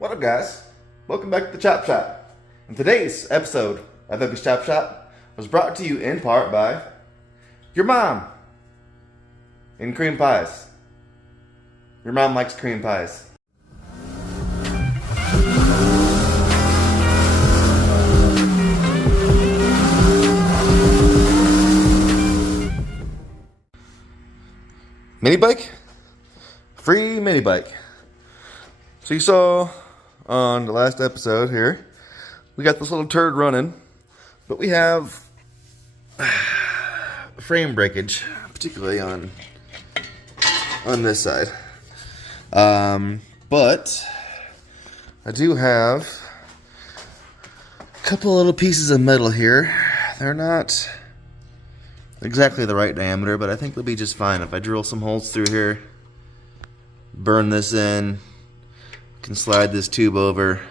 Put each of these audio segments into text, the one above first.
What up, guys? Welcome back to the Chop Shop. And today's episode of Eppy's Chop Shop was brought to you in part by your mom and cream pies. Your mom likes cream pies. Mini bike? Free mini bike. So you saw on the last episode here, we got this little turd running, but we have frame breakage, particularly on this side. But I do have a couple little pieces of metal here. They're not exactly the right diameter, but I think they'll be just fine. If I drill some holes through here, burn this in, can slide this tube over,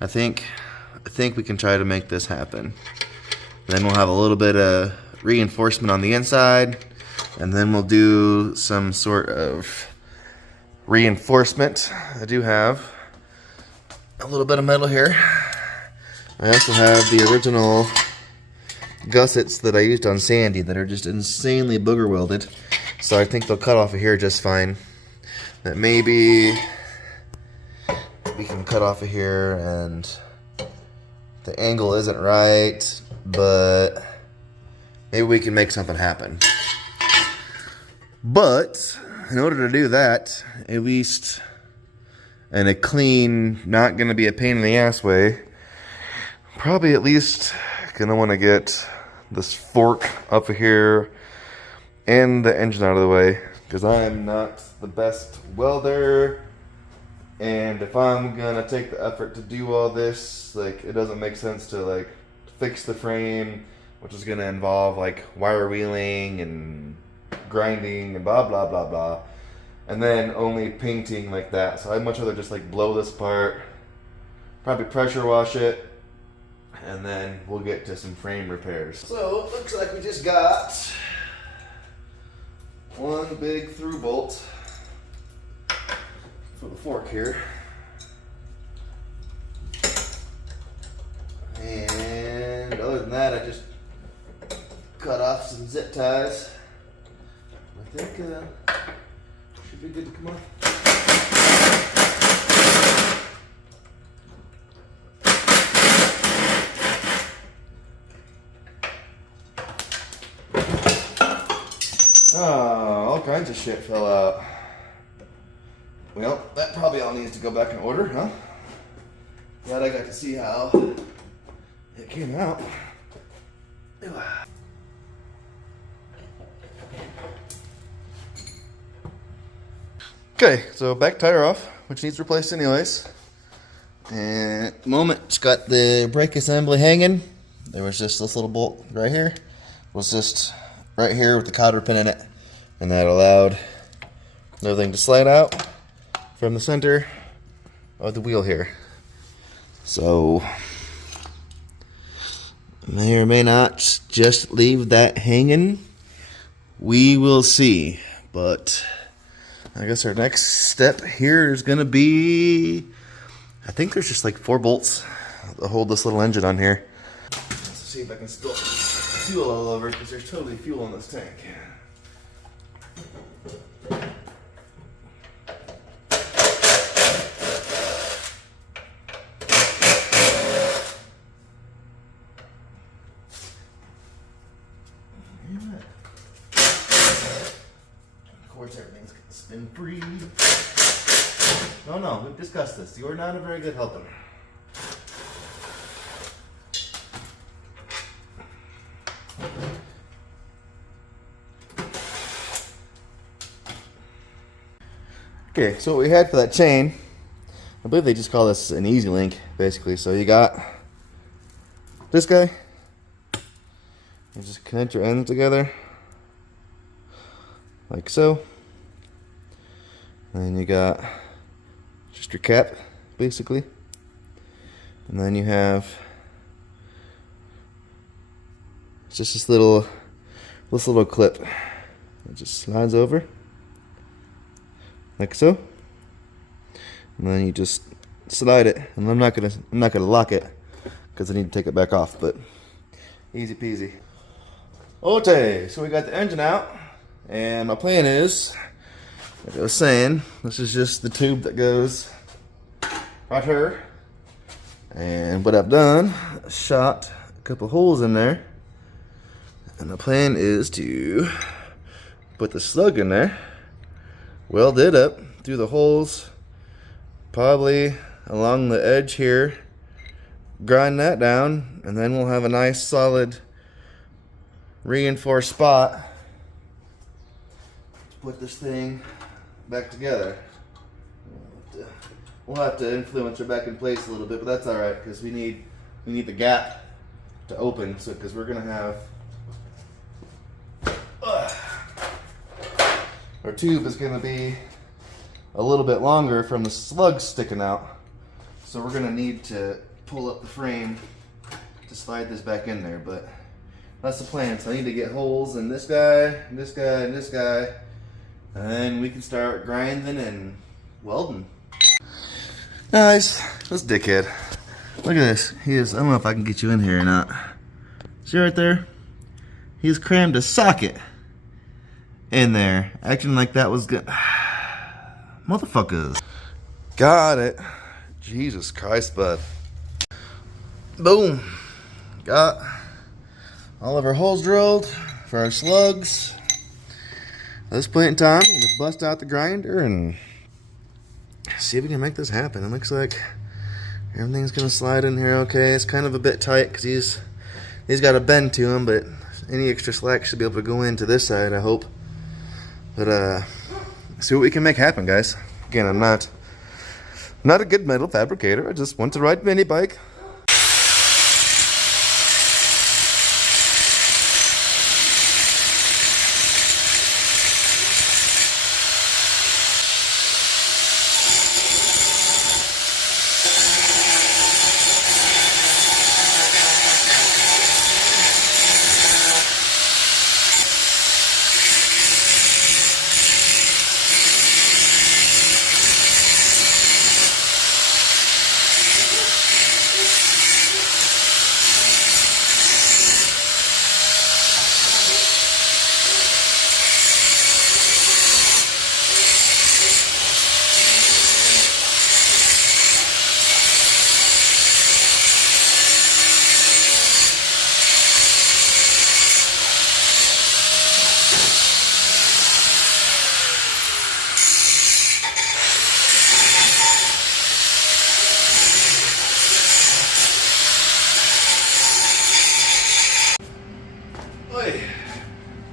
I think we can try to make this happen. Then we'll have a little bit of reinforcement on the inside, and then we'll do some sort of reinforcement. I do have a little bit of metal here. I also have the original gussets that I used on Sandy that are just insanely booger welded, so I think they'll cut off of here just fine. That maybe we can cut off of here, and the angle isn't right, but maybe we can make something happen. But in order to do that, at least in a clean, not going to be a pain in the ass way, probably at least going to want to get this fork up here and the engine out of the way, because I'm not the best welder, and if I'm gonna take the effort to do all this, like, it doesn't make sense to like fix the frame, which is gonna involve like wire wheeling and grinding and blah blah blah blah, and then only painting like that. So I'd much rather just like blow this apart, probably pressure wash it, and then we'll get to some frame repairs. So it looks like we just got one big through bolt for the fork here, and other than that, I just cut off some zip ties. I think should be good to come off. Oh, all kinds of shit fell out. Well, that probably all needs to go back in order, huh? Glad I got to see how it came out. Okay, so back tire off, which needs replaced anyways. And at the moment, it's got the brake assembly hanging. There was just this little bolt right here. It was just right here with the cotter pin in it, and that allowed everything to slide out from the center of the wheel here. So may or may not just leave that hanging. We will see. But I guess our next step here is gonna be, I think there's just like 4 bolts that hold this little engine on here. Let's see if I can spill fuel all over, because there's totally fuel in this tank. Of course, everything's gonna spin free. No, we've discussed this. You're not a very good helper. Okay, so what we had for that chain, I believe they just call this an easy link, basically. So you got this guy. You just connect your ends together, like so. And then you got just your cap, basically. And then you have just this little clip. It just slides over, like so. And then you just slide it, and I'm not gonna lock it because I need to take it back off. But easy peasy. Okay, so we got the engine out, and my plan is, like I was saying, this is just the tube that goes right here. And what I've done, shot a couple holes in there, and the plan is to put the slug in there, weld it up through the holes, probably along the edge here, grind that down, and then we'll have a nice solid reinforced spot to put this thing back together. We'll have to influence her back in place a little bit, but that's all right because we need the gap to open. So because we're gonna have our tube is gonna be a little bit longer from the slug sticking out, so we're gonna need to pull up the frame to slide this back in there. But that's the plan. So I need to get holes in this guy, and this guy, and this guy, and then we can start grinding and welding. Nice. This dickhead. Look at this. He is, I don't know if I can get you in here or not. See right there? He's crammed a socket in there, acting like that was good. Motherfuckers. Got it. Jesus Christ, bud. Boom. Got all of our holes drilled for our slugs. At this point in time, I'm going to bust out the grinder and see if we can make this happen. It looks like everything's gonna slide in here okay. It's kind of a bit tight because he's got a bend to him, but any extra slack should be able to go into this side, I hope. But see what we can make happen, guys. Again, I'm not a good metal fabricator. I just want to ride mini bike.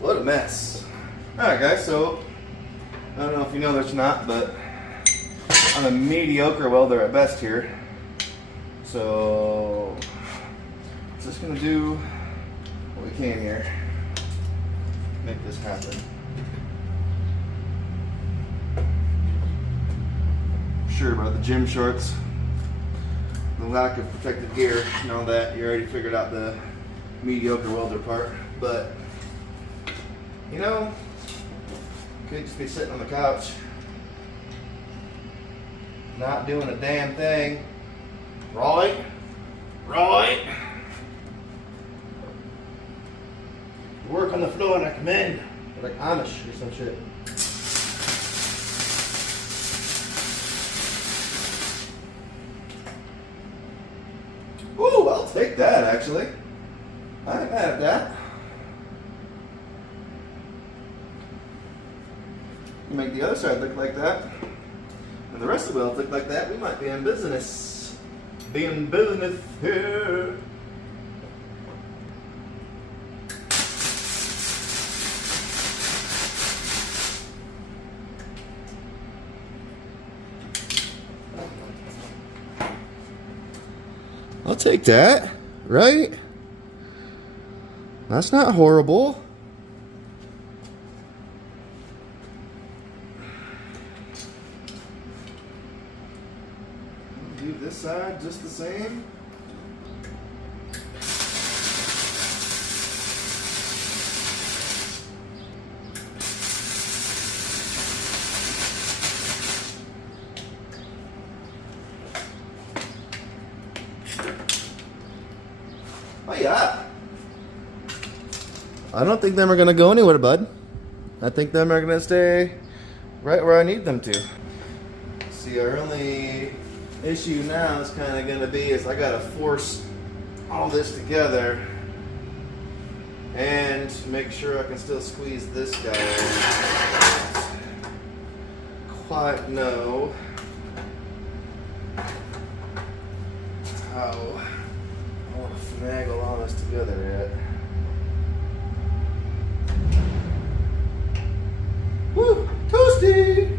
What a mess. Alright guys, so I don't know if you know this or not, but I'm a mediocre welder at best here. So just gonna do what we can here. Make this happen. Sure about the gym shorts, the lack of protective gear and all that. You already figured out the mediocre welder part, but you know, could just be sitting on the couch, not doing a damn thing. Right? Right? Work on the floor and I come in. Like Amish or some shit. Ooh, I'll take that actually. I ain't mad at that. Make the other side look like that, and the rest of the weld look like that. We might be in business. Be in business here. I'll take that, right? That's not horrible. Do this side just the same. Oh yeah. I don't think them are gonna go anywhere, bud. I think them are gonna stay right where I need them to. See, our only issue now is kind of gonna be is I gotta force all this together and make sure I can still squeeze this guy in. Quite know how I want to finagle all this together yet. Woo! Toasty!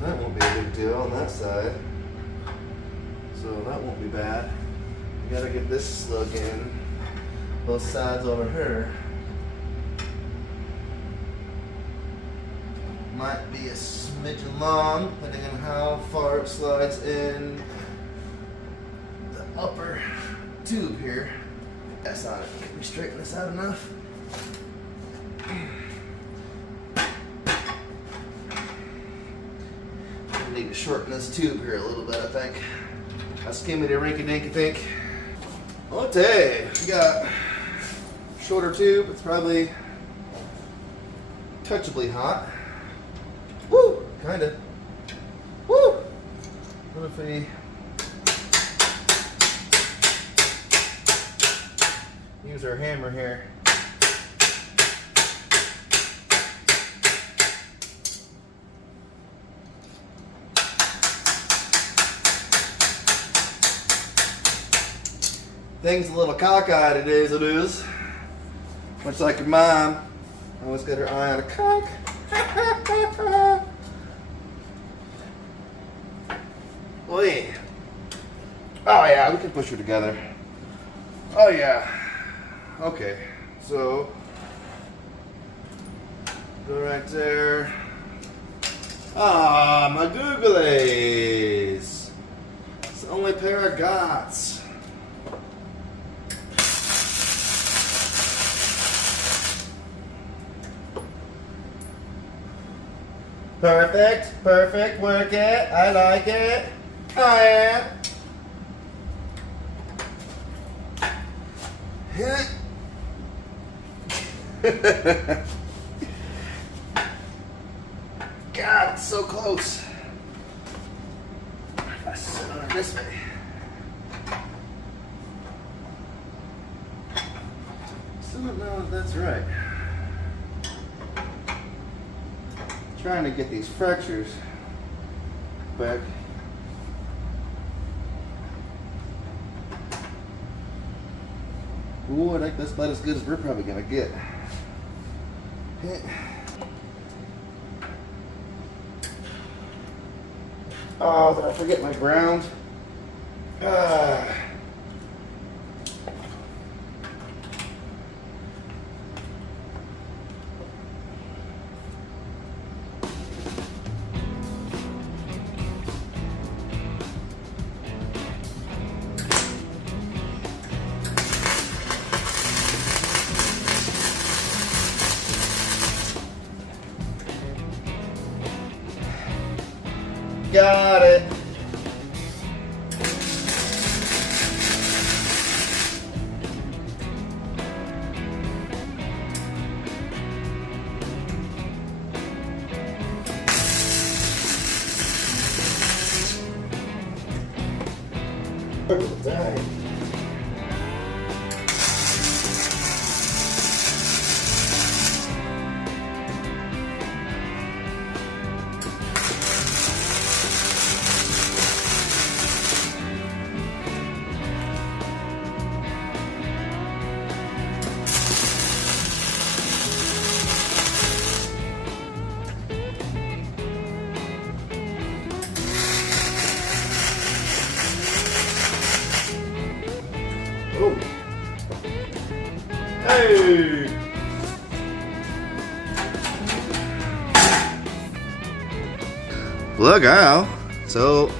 That won't be a big deal on that side. So that won't be bad. We gotta get this slug in both sides over here. Might be a smidgen long, depending on how far it slides in the upper tube here. That's not it. Can we straighten this out enough? I need to shorten this tube here a little bit, I think. I'll skim it a rinky-dinky think. Okay, we got shorter tube. It's probably touchably hot. Woo! Kinda. Woo! What if we use our hammer here? Thing's a little cockeyed, it is. Much like your mom. Always got her eye on a cock. Oi. Oh yeah, we can push her together. Oh yeah. Okay, so go right there. Ah, my googlies. It's the only pair I got. Perfect, perfect, work it, I like it, I am. God, it's so close. I sit on it this way. Still don't know if that's right. Trying to get these fractures back. Ooh, I think that's about as good as we're probably gonna get. Oh, did I forget my ground? Got it. Dang. Oh. Hey! Look out. So,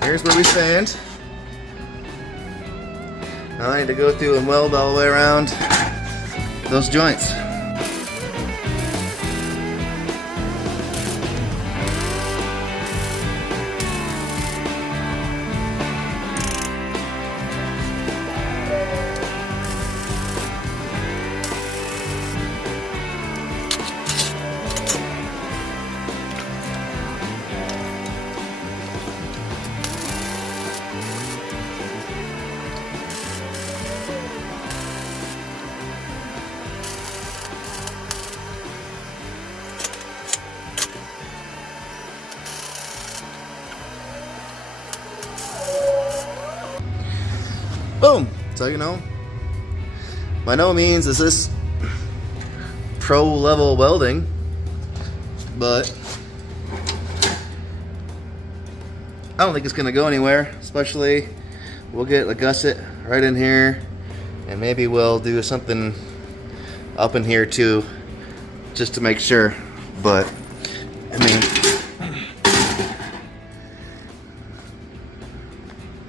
here's where we stand. Now I need to go through and weld all the way around those joints. So, you know, by no means is this pro level welding, but I don't think it's gonna go anywhere. Especially, we'll get a gusset right in here, and maybe we'll do something up in here too, just to make sure. But I mean,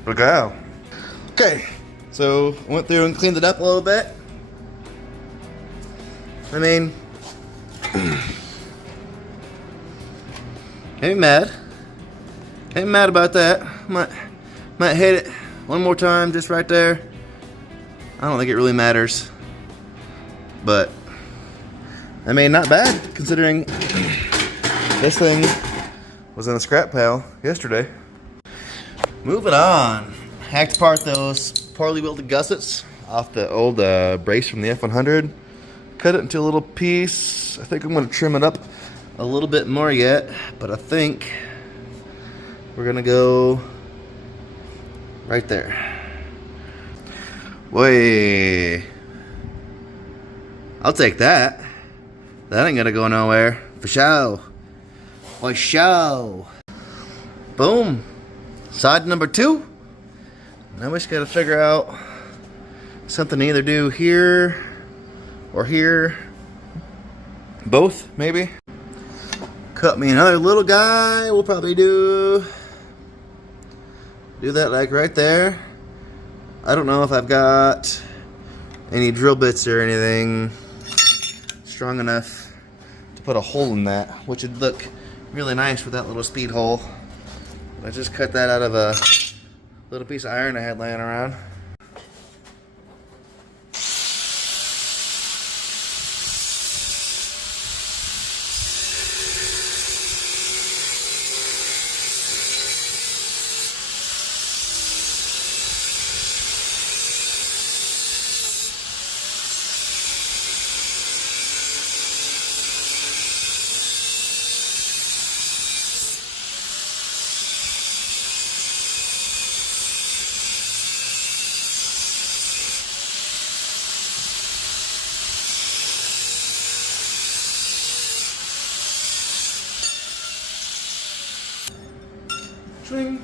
we'll go. Okay, so I went through and cleaned it up a little bit. I mean, ain't mad. Ain't mad about that. Might hit it one more time just right there. I don't think it really matters. But, I mean, not bad considering this thing was in a scrap pile yesterday. Moving on. Hacked apart those poorly welded gussets off the old brace from the F100. Cut it into a little piece. I think I'm going to trim it up a little bit more yet, but I think we're going to go right there. Way. I'll take that. That ain't going to go nowhere. For show. For show. Boom. Side number 2. Now we just got to figure out something to either do here or here. Both, maybe. Cut me another little guy. We'll probably do that like right there. I don't know if I've got any drill bits or anything strong enough to put a hole in that, which would look really nice with that little speed hole. I just cut that out of a little piece of iron I had laying around. Swing.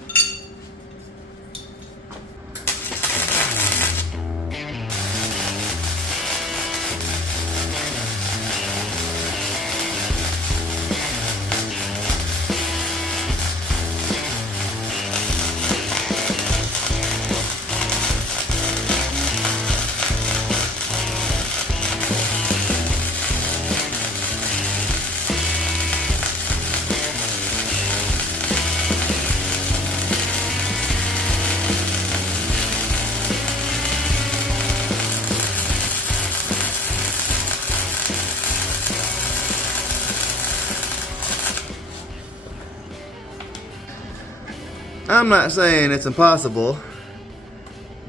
I'm not saying it's impossible,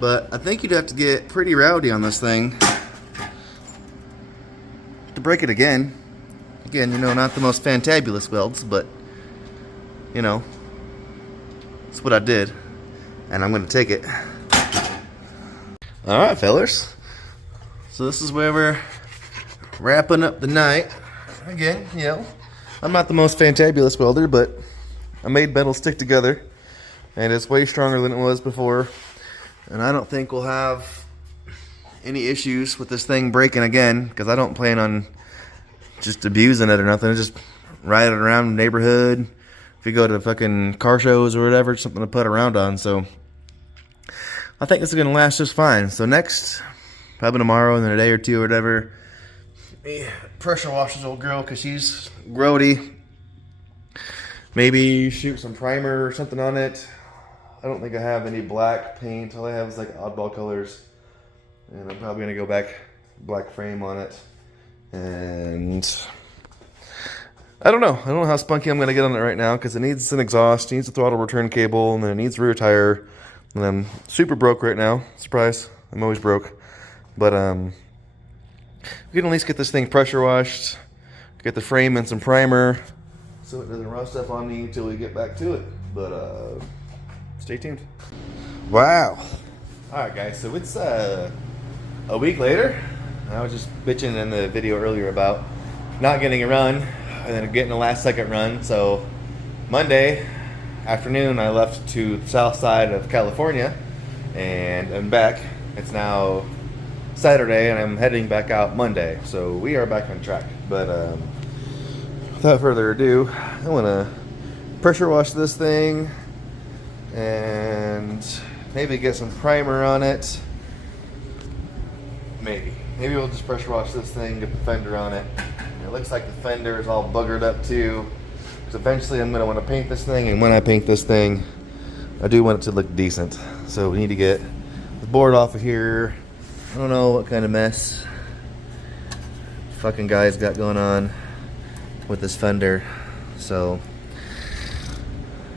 but I think you'd have to get pretty rowdy on this thing to break it again. Again, you know, not the most fantabulous welds, but, you know, it's what I did, and I'm going to take it. Alright, fellas. So this is where we're wrapping up the night. Again, you know, I'm not the most fantabulous welder, but I made metal stick together. And it's way stronger than it was before. And I don't think we'll have any issues with this thing breaking again, because I don't plan on just abusing it or nothing. Just ride it around the neighborhood. If you go to fucking car shows or whatever, it's something to put around on. So I think this is going to last just fine. So next, probably tomorrow and then a day or two or whatever, pressure wash this old girl because she's grody. Maybe shoot some primer or something on it. I don't think I have any black paint. All I have is like oddball colors. And I'm probably going to go back black frame on it. And I don't know. I don't know how spunky I'm going to get on it right now because it needs an exhaust, it needs a throttle return cable, and then it needs a rear tire. And I'm super broke right now. Surprise. I'm always broke. But we can at least get this thing pressure washed, get the frame and some primer so it doesn't rust up on me until we get back to it. But stay tuned. Wow. Alright guys, so it's a week later. I was just bitching in the video earlier about not getting a run and then getting a last second run. So Monday afternoon I left to the south side of California and I'm back. It's now Saturday and I'm heading back out Monday. So we are back on track. But without further ado, I want to pressure wash this thing and maybe get some primer on it. Maybe we'll just pressure wash this thing, get the fender on it. It looks like the fender is all buggered up too. So eventually I'm going to want to paint this thing, and when I paint this thing, I do want it to look decent. So we need to get the board off of here. I don't know what kind of mess fucking guy's got going on with this fender. So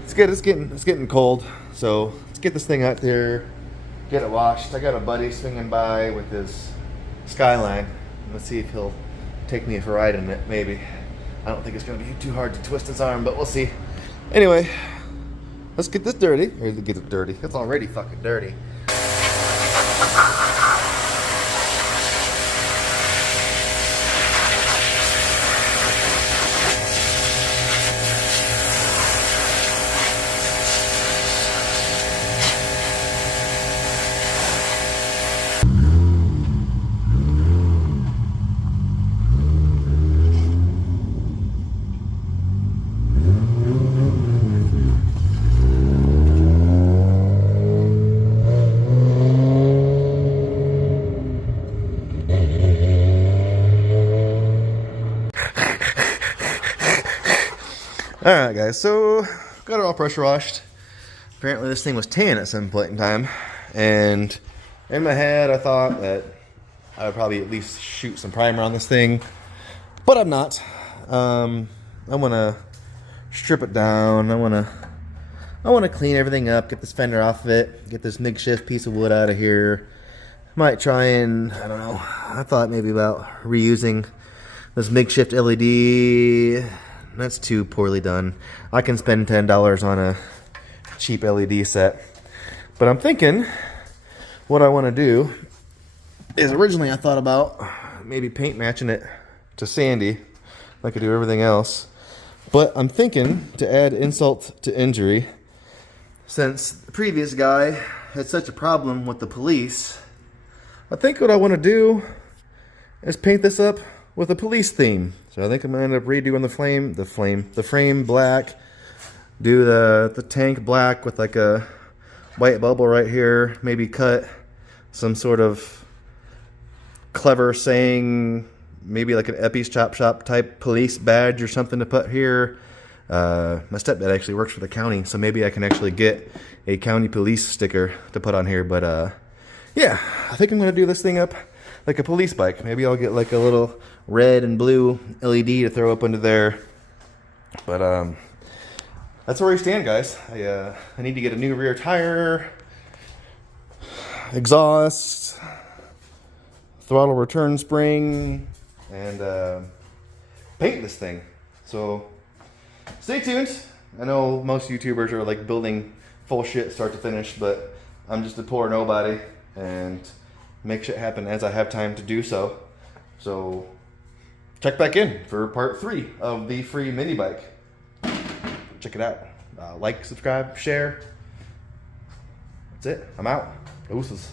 it's good. It's getting cold. So let's get this thing out there, get it washed. I got a buddy swinging by with his Skyline. Let's see if he'll take me for a ride in it. Maybe. I don't think it's going to be too hard to twist his arm, but we'll see. Anyway, let's get this dirty. Or get it dirty. It's already fucking dirty. Alright guys, so got it all pressure washed. Apparently this thing was tan at some point in time, and in my head I thought that I would probably at least shoot some primer on this thing, but I'm not. I want to strip it down. I want to clean everything up, get this fender off of it, get this makeshift piece of wood out of here. Might try and, I don't know, I thought maybe about reusing this makeshift LED. That's too poorly done. I can spend $10 on a cheap LED set. But I'm thinking what I want to do is, originally I thought about maybe paint matching it to Sandy like I do everything else. But I'm thinking to add insult to injury, since the previous guy had such a problem with the police. I think what I want to do is paint this up with a police theme. So I think I'm gonna end up redoing the frame black, do the tank black with like a white bubble right here, maybe cut some sort of clever saying, maybe like an Eppy's Chop Shop type police badge or something to put here. My stepdad actually works for the county, so maybe I can actually get a county police sticker to put on here. But yeah, I think I'm gonna do this thing up like a police bike. Maybe I'll get like a little red and blue LED to throw up into there. But that's where we stand, guys. I need to get a new rear tire, exhaust, throttle return spring, and paint this thing. So stay tuned. I know most YouTubers are like building full shit start to finish, but I'm just a poor nobody and make shit happen as I have time to do so. So check back in for part 3 of the free mini bike. Check it out. Like, subscribe, share. That's it. I'm out. Deuces.